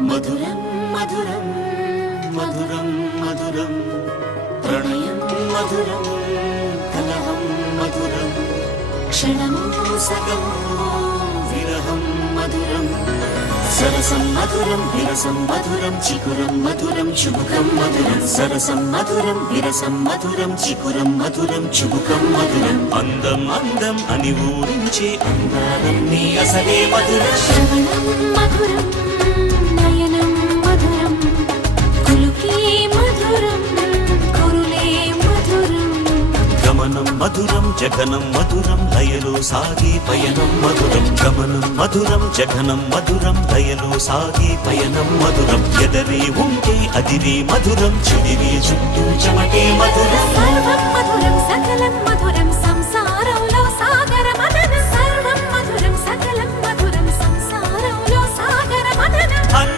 మధురం మధురం మధురం మధురం ప్రణయం మధురం కలహం మధురం క్షణము సగము విరహం మధురం సరసం మధురం విరసం మధురం చికురం మధురం చుబుకం మధురం సరసం మధురం విరసం మధురం చికురం మధురం చుబుకం మధురం అందం అందం అని ఊరించే అందాలన్నీ అసలే మధురం శ్రవణం మధురం నయనం మధురం కులుకే మధురం కురులే మధురం గమనం మధురం జగనం మధురం లయలో సాగే పయనం మధురం గమనం మధురం జగనం మధురం లయలో సాగే పయనం మధురం ఎదరే ఉంటే అదిరే మధురం చెదిరే చుట్టూ చెమటే మధురం సర్వం మధురం సకలం మధురం